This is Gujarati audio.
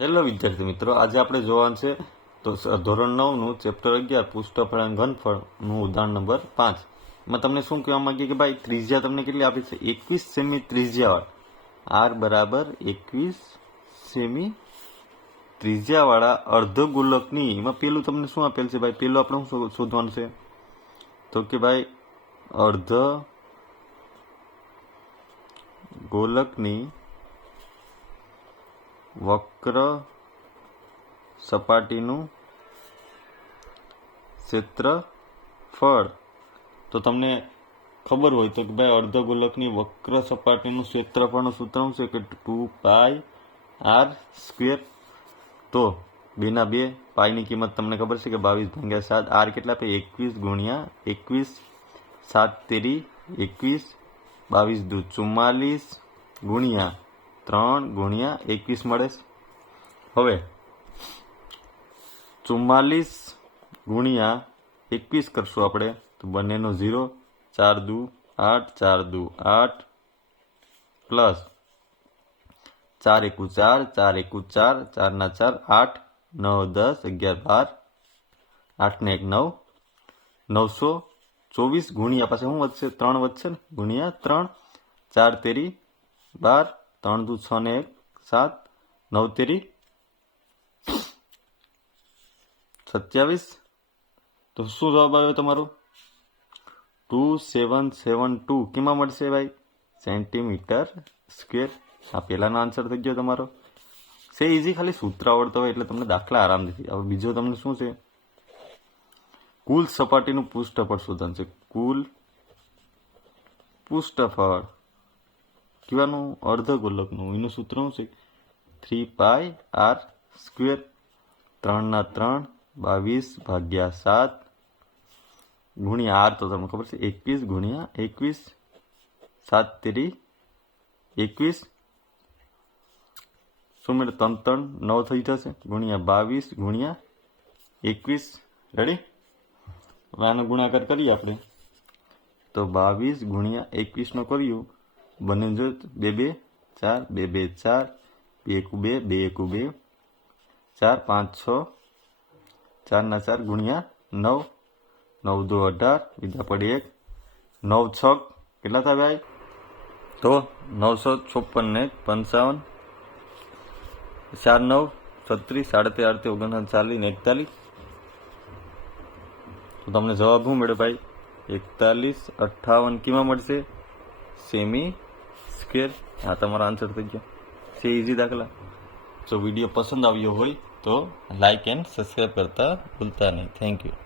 હેલો વિદ્યાર્થી મિત્રો, આજે આપણે જોવાનું છે તો ધોરણ 9નું ચેપ્ટર 11 પુષ્ઠફળ અને ઘનફળનું ઉદાહરણ નંબર 5. એમાં તમને શું કહેવા માંગીએ કે ભાઈ ત્રિજ્યા તમને કેટલી આપી છે? 21 સેમી ત્રિજ્યાવાળા r બરાબર 21 સેમી ત્રિજ્યાવાળા અર્ધગોલકની એમાં પેલું તમને શું આપેલ છે ભાઈ? પેલું આપણે શું શોધવાનું છે? તો કે ભાઈ અર્ધ ગોલકની વક્ર સપાટીનું ક્ષેત્રફળ. તો તમને ખબર હોય તો કે ભાઈ અર્ધગોલકની વક્ર સપાટીનું ક્ષેત્રફળનું સૂત્ર શું છે કે 2πr². તો 2 પાઈની કિંમત તમને ખબર છે કે 22/7. આર કેટલા આપે? 21 ગુણ્યા 21, 7 તેરી 21, 22 દુ 44 ગુણ્યા 3 ગુણ્યા 21 મળે. હવે 44 ગુણ્યા 21 કરશું આપણે તો બંનેનો 0, 4 દુ 8, 4 દુ 8 પ્લસ 4 એકુ 4, 4 એકુ 4, 4 ના 4 8, 9 10 11 12, 8 ને 1 9, 924 ગુણ્યા પાસે શું વધશે? 3 વધશે ને, ગુણ્યા 3, 4 તેરી 12, 3 દુ 6 ને 1 7, 9 તેરી 27. તો શું જવાબ આવ્યો તમારો? 2772 કેમાં મળશે ભાઈ? Centimetre square. આ પહેલાનો આન્સર થઈ ગયો તમારો. છે ઇઝી, ખાલી સૂત્ર આવડતો હોય એટલે તમને દાખલા આરામથી. હવે બીજો તમને શું છે? કુલ સપાટીનું પૃષ્ઠફળ શોધવાનું છે. કુલ પૃષ્ઠફળ કેવાનું? અર્ધગોલકનું. એનું સૂત્ર શું છે? 3πr². 3 ના 3 22/7 ગુણ્યા આર તો તમને ખબર છે 21 ગુણ્યા 21, 7 તેરી 21, શું મળે? 3 3 9 થઈ જશે ગુણ્યા 22 ગુણ્યા 21. રેડી? હવે આનો ગુણાકાર કરીએ આપણે તો 22 ગુણ્યા 21 નો કર્યું બંને જો 2 2 4, 2 2 4, 2 એકુ 2, 2 એકુ 2, 4 5 6, 4 ના 4 ગુણ્યા 9, 9 દુ 18, બીજા પડી 1, 9 6 કેટલા થાય ભાઈ? તો 956 ને 55, 4 9 36, 37 38 39 40 ને 41. તો તમને જવાબ શું મળ્યો ભાઈ? 4158 કેમાં મળશે? Semi square. આ તમારો આન્સર થઈ ગયો. છે ઇઝી દાખલા. જો વિડીયો પસંદ આવ્યો હોય તો લાઇક એન્ડ સબસ્ક્રાઈબ કરતા ભૂલતા નહીં. Thank you.